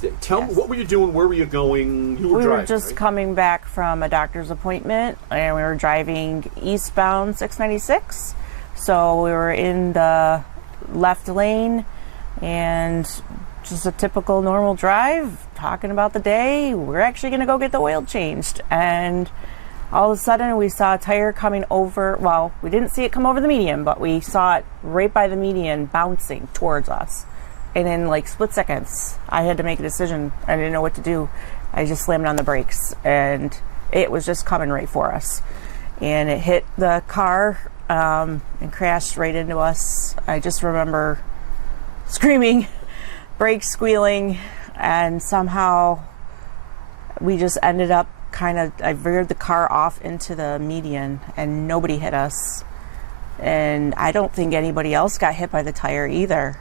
day. Tell me, what were you doing? Where were you going? You were driving, were just right? coming back from a doctor's appointment, and we were driving eastbound 696. So we were in the left lane, and just a typical normal drive, talking about the day. We're actually going to go get the oil changed. And all of a sudden, we saw a tire coming over. Well, we didn't see it come over the median, but we saw it right by the median bouncing towards us. And in like split seconds, I had to make a decision. I didn't know what to do. I just slammed on the brakes, and it was just coming right for us. And it hit the car and crashed right into us. I just remember screaming, brakes squealing, and somehow we just ended up I veered the car off into the median, and nobody hit us. And I don't think anybody else got hit by the tire either.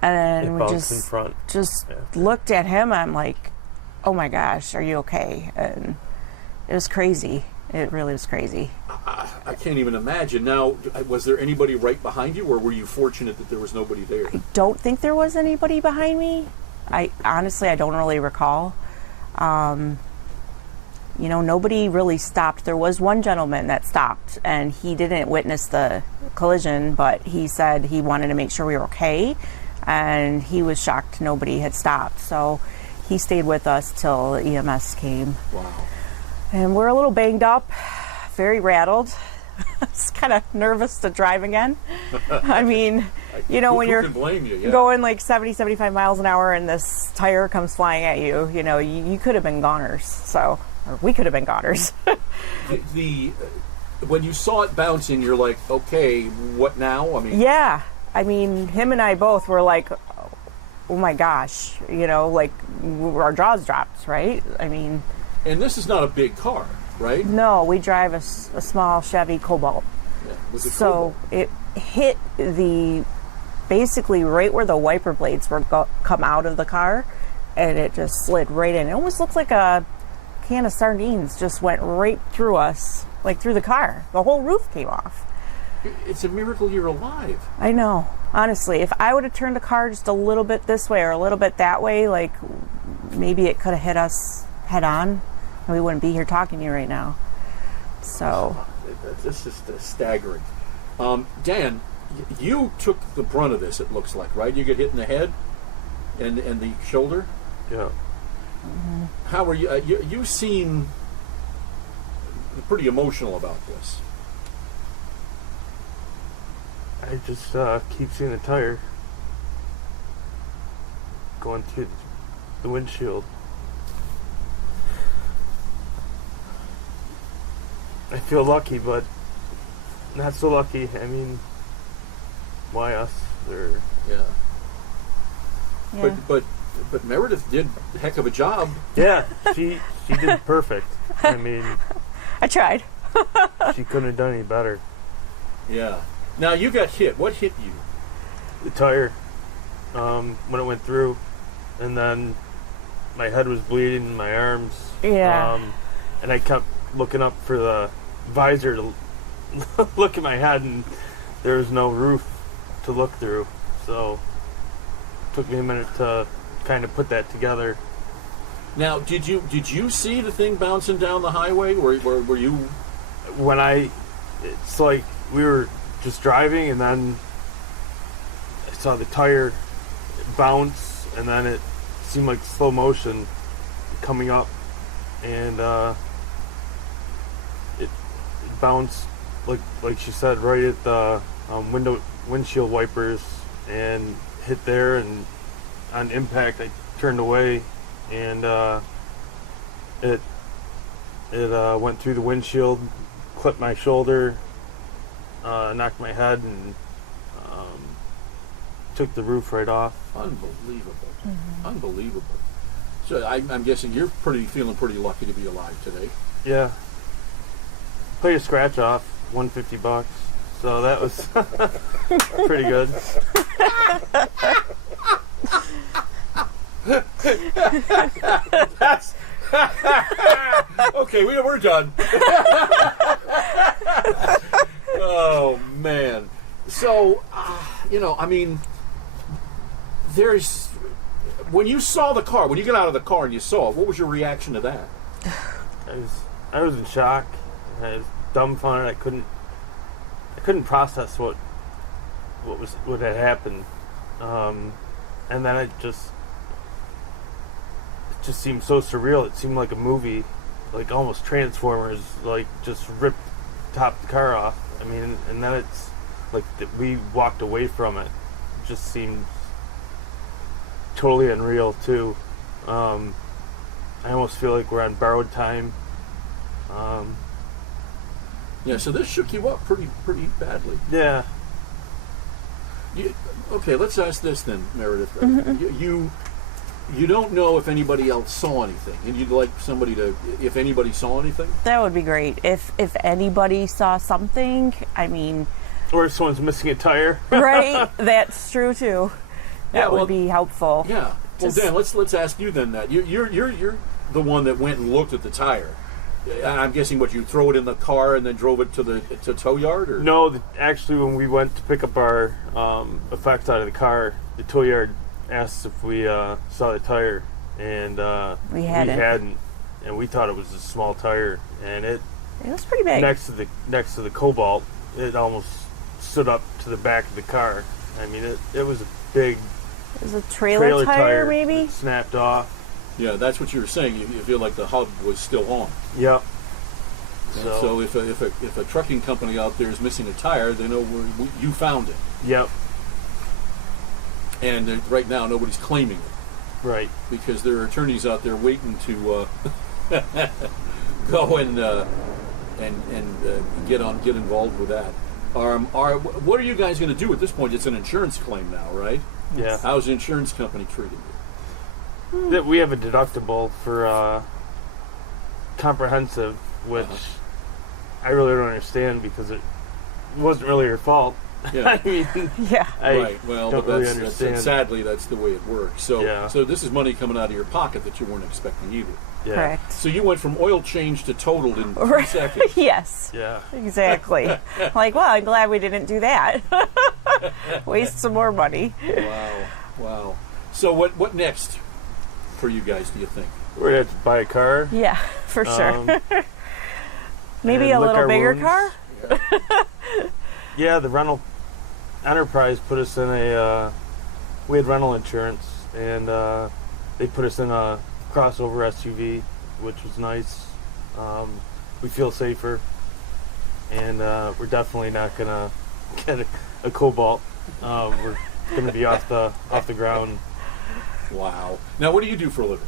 And we just looked at him. I'm like, oh my gosh, are you okay? And it was crazy. It really was crazy. I can't even imagine. Now, was there anybody right behind you, or were you fortunate that there was nobody there? I don't think there was anybody behind me. I don't really recall. Nobody really stopped. There was one gentleman that stopped, and he didn't witness the collision, but he said he wanted to make sure we were okay. And he was shocked nobody had stopped. So he stayed with us till EMS came. Wow. And we're a little banged up, very rattled. I was kind of nervous to drive again. I mean, when you're going like 70, 75 miles an hour and this tire comes flying at you, you could have been goners. Or we could have been goners. When you saw it bouncing, you're like, okay, what now? Yeah. Him and I both were like, oh my gosh, our jaws dropped, right? And this is not a big car, right? No, we drive a small Chevy Cobalt. Yeah. Was it so Cobalt? It hit basically right where the wiper blades were come out of the car, and it just slid right in. It almost looked like a can of sardines just went right through us, like through the car. The whole roof came off. It's a miracle you're alive. I know. Honestly, if I would have turned the car just a little bit this way or a little bit that way, like maybe it could have hit us head on, and we wouldn't be here talking to you right now. So this is staggering. Dan, you took the brunt of this. It looks like, right? You get hit in the head and the shoulder. Yeah. Mm-hmm. How were you? You seem pretty emotional about this. I just keep seeing the tire going through the windshield. I feel lucky, but not so lucky. Why us? Yeah. But Meredith did a heck of a job. Yeah, she did perfect. I tried. She couldn't have done any better. Yeah. Now you got hit. What hit you? The tire, when it went through, and then my head was bleeding, my arms. Yeah. And I kept looking up for the visor to look at my head, and there was no roof to look through. So it took me a minute to kind of put that together. Now, did you see the thing bouncing down the highway? Were you? It's like we were just driving, and then I saw the tire bounce, and then it seemed like slow motion coming up, and it bounced like she said right at the windshield wipers and hit there, and on impact I turned away, and it went through the windshield, clipped my shoulder, knocked my head, and took the roof right off. Unbelievable. Mm-hmm. Unbelievable. So I'm guessing you're feeling pretty lucky to be alive today. Yeah. Paid a scratch off, $150. So that was pretty good. That's okay. We're done. Oh man. So there's when you saw the car, when you got out of the car and you saw it, what was your reaction to that? I was in shock. I was dumbfounded. I couldn't process what had happened, and then it just seemed so surreal. It seemed like a movie, like almost Transformers, like just ripped top the car off. I mean, and then it's like we walked away from it. It just seemed totally unreal too. I almost feel like we're on borrowed time. Yeah, so this shook you up pretty badly. Yeah. Okay, let's ask this then, Meredith. You don't know if anybody else saw anything, and you'd like somebody to, if anybody saw anything? That would be great. If anybody saw something, I mean... Or if someone's missing a tire. Right, that's true too. That would be helpful. Yeah. Well, Dan, let's ask you then that. You're the one that went and looked at the tire. I'm guessing you throw it in the car and then drove it to tow yard, or no? Actually, when we went to pick up our effects out of the car, the tow yard asked if we saw the tire, and we hadn't, and we thought it was a small tire, and it was pretty big. Next to the Cobalt, it almost stood up to the back of the car. I mean, it was a big. It was a trailer tire maybe? That snapped off. Yeah, that's what you were saying. You feel like the hub was still on. Yep. So if a trucking company out there is missing a tire, they know you found it. Yep. And right now, nobody's claiming it. Right. Because there are attorneys out there waiting to go and get involved with that. What are you guys going to do at this point? It's an insurance claim now, right? Yeah. How's the insurance company treating you? That we have a deductible for comprehensive, which I really don't understand because it wasn't really your fault. Yeah. I mean, Right. Well, don't but really that's understand. sadly that's the way it works. So, so this is money coming out of your pocket that you weren't expecting either. Yeah. Correct. So you went from oil change to totaled in 3 seconds. Yes. Yeah. Exactly. Like, well, I'm glad we didn't do that. Waste some more money. Wow. So what next for you guys, do you think? We're going to have to buy a car. Yeah, for sure. Maybe a lick little our bigger wounds. car? Yeah, the rental enterprise put us in we had rental insurance, and they put us in a crossover SUV, which was nice. We feel safer, and we're definitely not going to get a Cobalt. We're going to be off the ground. Wow. Now, what do you do for a living?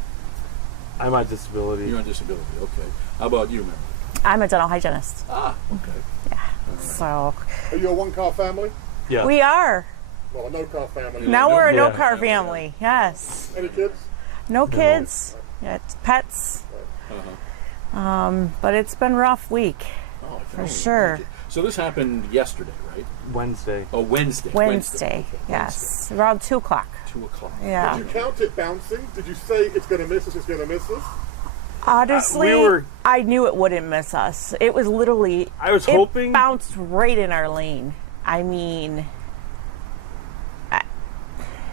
I'm on disability. You're on disability. Okay. How about you, Mary? I'm a dental hygienist. Ah, okay. Yeah. So Are you a one-car family? Yeah. we are. Well, a no-car family. Now we're a Yeah. no-car family. Yes. Any kids? No kids. Yeah, pets. But it's been a rough week. Oh, I can For only sure. imagine. So this happened yesterday, right? Wednesday. Oh, Wednesday. Wednesday. Okay, Yes. Around 2 o'clock. 2 o'clock. Yeah. Did you count it bouncing? Did you say it's going to miss us, it's going to miss us? Honestly, I knew it wouldn't miss us. It was literally. I was hoping. It bounced right in our lane. I mean.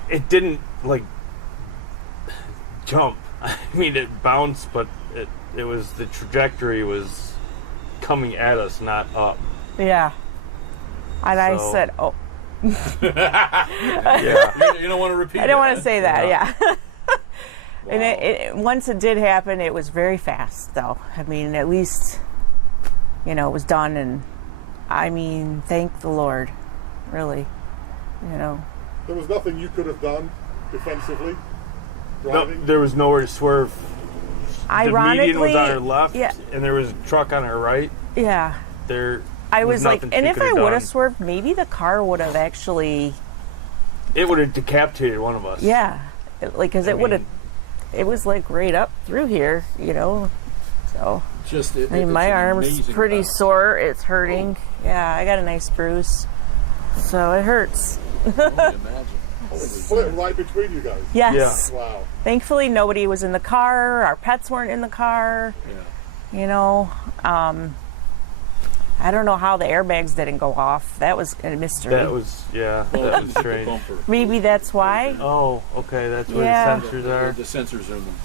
It didn't jump. I mean, it bounced, but it was the trajectory was coming at us, not up. Yeah. And I So- said, oh. Yeah. You don't want to repeat I don't it, want to huh? say that, yeah. Wow. And it once it did happen, it was very fast, though. I mean, at least, it was done. And, I mean, thank the Lord, really, There was nothing you could have done defensively? No, Driving? there was nowhere to swerve. Ironically, the median was on our left, yeah, and there was a truck on our right. yeah. There. I was like, nothing and she if could I have would have done. swerved, maybe the car would have actually, It would have decapitated one of us. yeah, because I it would have, mean- it was like right up through here, so. Just, I mean, it's my an arm's amazing pretty balance. sore. It's hurting. Yeah, I got a nice bruise, so it hurts. I can only imagine. Holy Split right between you guys. Yes. Wow. Thankfully, nobody was in the car. Our pets weren't in the car. Yeah. I don't know how the airbags didn't go off. That was a mystery. That was that was The strange. bumper. Maybe that's why. Oh, okay, that's where Yeah. the sensors are. The sensors are in them.